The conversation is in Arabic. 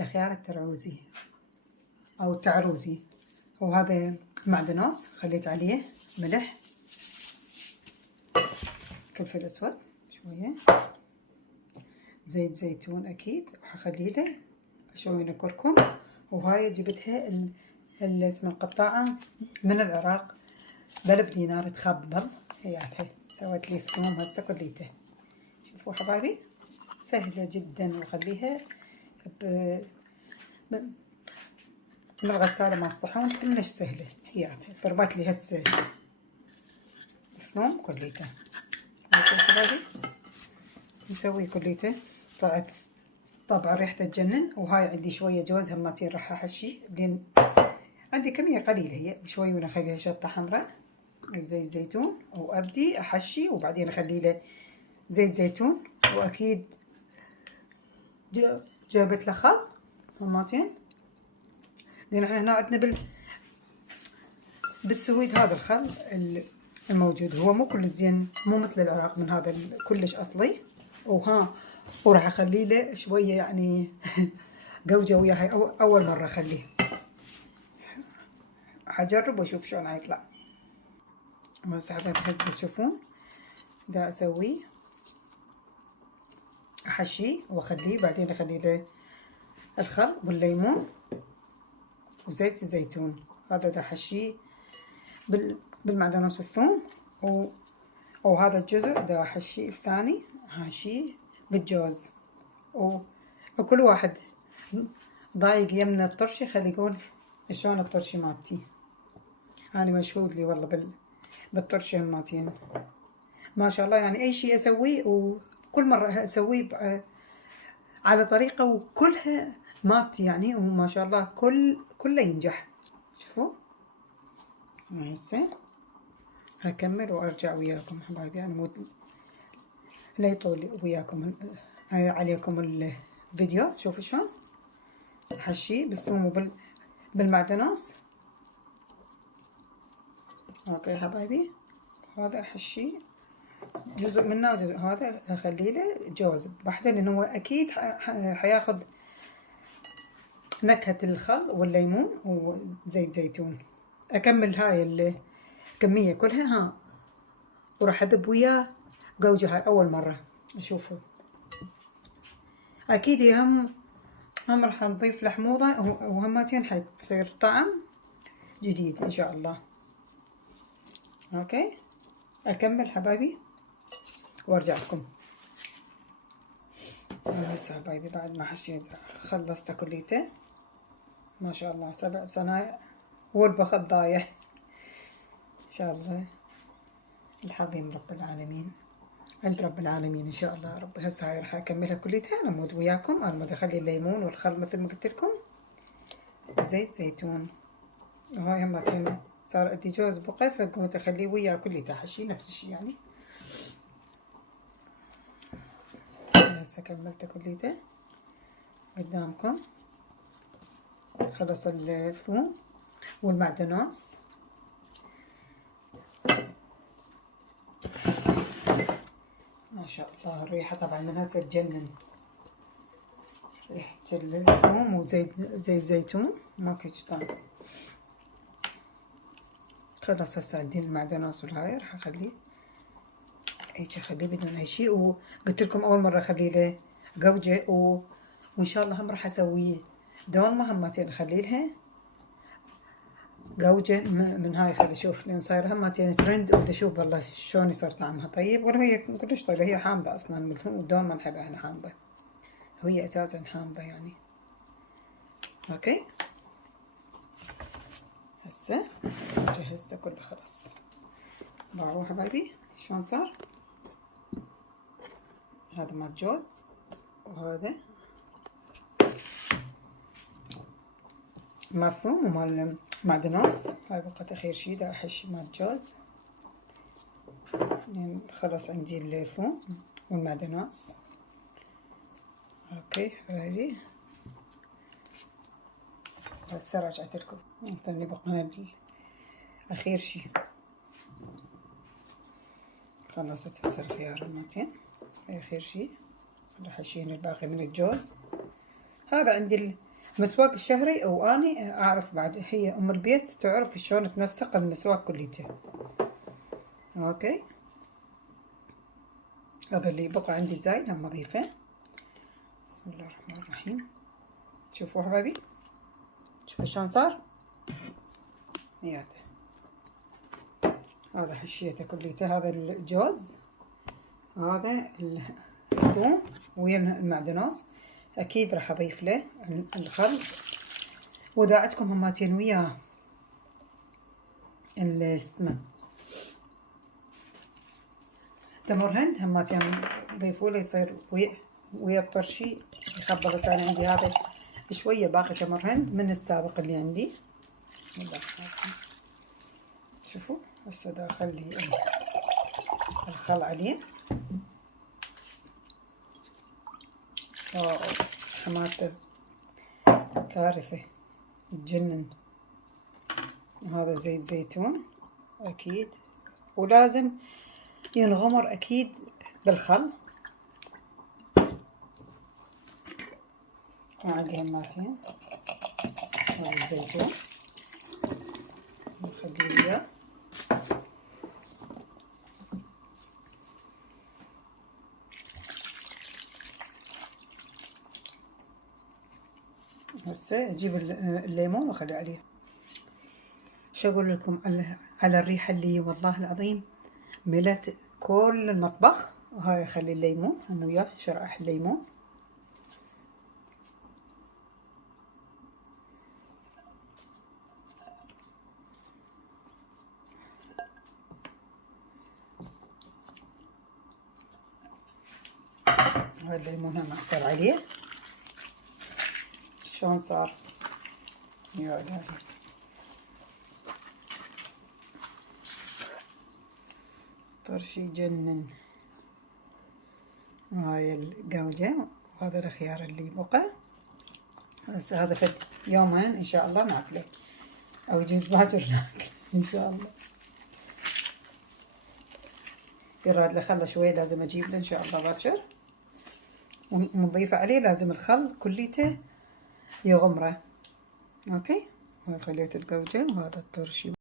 الخيار الترعوزي أو التعروزي، وهذا معدنوس خليت عليه ملح، فلفل أسود شوية، زيت زيتون أكيد، وحخلي له شوية كركم. وهاي جبتها اسم القطاعة من العراق ب1000 دينار تخبل هياتها. سويت لي فيهم هسه كليته. شوفوا حبايبي سهلة جدا، وخليها من الغسالة مع الصحون كلش سهلة هياتها. فربت لي هسه الثوم كليته. حبايبي نسوي كليته. طلعت طبعا ريحته تجنن. وهاي عندي شوية جوز هماتين راح احشي، لين عندي كمية قليلة هي شوي، ونخليها شطة حمراء، زيت زيتون، وابدي احشي وبعدين اخلي له زيت زيتون. واكيد جابت له خل هماتين، لان احنا هنا عندنا بالسويد هذا الخل الموجود هو مو كل زين، مو مثل العراق من هذا كلش اصلي. وراح اخلي له شويه يعني قوجه وياها. اول مره اخليه، حجرب واشوف شلون هيطلع. بس حبايبي تشوفون دا اسوي احشيه واخليه، بعدين اخلي له الخل والليمون وزيت الزيتون. هذا دا احشيه بالمعدنوس والثوم. وهذا الجزء دا احشيه الثاني حشيه بالجوز. وكل واحد ضايق يمنا الطرشي خلي يقول شلون الطرشي مالتي. أنا مشهود لي والله بالطرشي هماتين ما شاء الله. يعني أي شيء أسويه وكل مرة أسويه على طريقة وكلها مالتي يعني، وما شاء الله كله ينجح. شوفوا هسه هكمل وأرجع وياكم حبايبي. يعني لا يطول وياكم عليكم الفيديو. شوفوا شلون حشيه بالثوم بالمعدنوس. اوكي حبايبي، هذا احشيه جزء منه وجزء هذا اخلي له جوز بحده، لانه هو اكيد حياخذ نكهة الخل والليمون وزيت زيتون. اكمل هاي الكمية كلها وراح اذب وياه قوجة. هاي اول مرة اشوفه. اكيد هم راح نضيف له حموضة وهماتين حتصير طعم جديد ان شاء الله. اوكي اكمل حبايبي وارجع لكم. هسه حبايبي بعد ما حشيت خلصت كليته ما شاء الله 7 صنايع والبخت ضايع ان شاء الله. الحظيم رب العالمين عند رب العالمين ان شاء الله يا رب. هسه هاي راح اكملها كليتها. انا مود وياكم. انا مود اخلي الليمون والخل مثل ما قلت لكم وزيت زيتون. وهاي هماتين صار عندي جوز بقى فقمت اخليه وياه كليته حشي نفس الشي يعني. هسه كملت كليته قدامكم. خلص الثوم والمعدنوس. ما شاء الله الريحة طبعا من هسه تجنن. ريحة الثوم وزيت زيتون ماكو طعم. خلص هسه عندي المعدنوس والهاي راح اخليه هيك اخليه بدون اي شيء. وقلت لكم اول مرة اخلي له قوجة وان شاء الله هم راح اسويه دولمة همتين اخلي لها قوجة من هاي. خلي اشوف لان صاير همتين ترند وبدي اشوف والله شلون يصير طعمها طيب. ولا هي كلش طيبة، هي حامضة اصلا والدولمة نحبها احنا حامضة، وهي اساسا حامضة يعني. اوكي هسه جهزته كله خلاص. باعوه حبايبي شلون صار. هذا مال جوز وهذا مال ثوم ومال معدنوس. هاي بقت اخير شي دا احشي مال جوز. يعني خلص عندي الثوم والمعدنوس. اوكي حبايبي هسه رجعت لكم. ثاني بقنا اخير شي. خلصت هسه الخيار همتين اخير شي. راح اشيل الباقي من الجوز. هذا عندي المسواق الشهري، او اني اعرف بعد هي ام البيت تعرف شلون تنسق المسواق كليته. اوكي، هذا اللي بقى عندي زايد هم اضيفه. بسم الله الرحمن الرحيم. شوفوا حبايبي، شوفوا شلون صار. ياته هذا حشيته كليته، هذا الجوز، هذا الثوم ويا المعدنوس. اكيد راح اضيف له الخل، واذا عندكم هماتين وياه اسمه تمر هند هماتين ضيفوا له يصير ويا الطرشي يخبل. بس انا عندي هذا شويه باقي تمر هند من السابق اللي عندي. بسم الله الرحمن الرحيم. شوفوا هسه دا اخلي الخل عليه. حماته كارثة تجنن. هذا زيت زيتون اكيد، ولازم ينغمر اكيد بالخل. وعندي هماتين هذا الزيتون نخليه وياه. هسه اجيب الليمون واخلي عليه. شو اقول لكم على الريحه اللي والله العظيم ملت كل المطبخ. وهاي اخلي الليمون هم وياه شرائح الليمون. هاي الليمون هم اعصر عليه. شلون صار يا الهي. طرش يجنن. هاي القوجة وهذا الخيار اللي بقى. هسه هذا فد يومين ان شاء الله ناكله، او يجوز باكر ناكله ان شاء الله. يراد له خله شوي لازم اجيب له ان شاء الله باكر. ونضيف عليه لازم الخل كليته يغمره. اوكي، هاي خليت القوجة وهذا الترشي.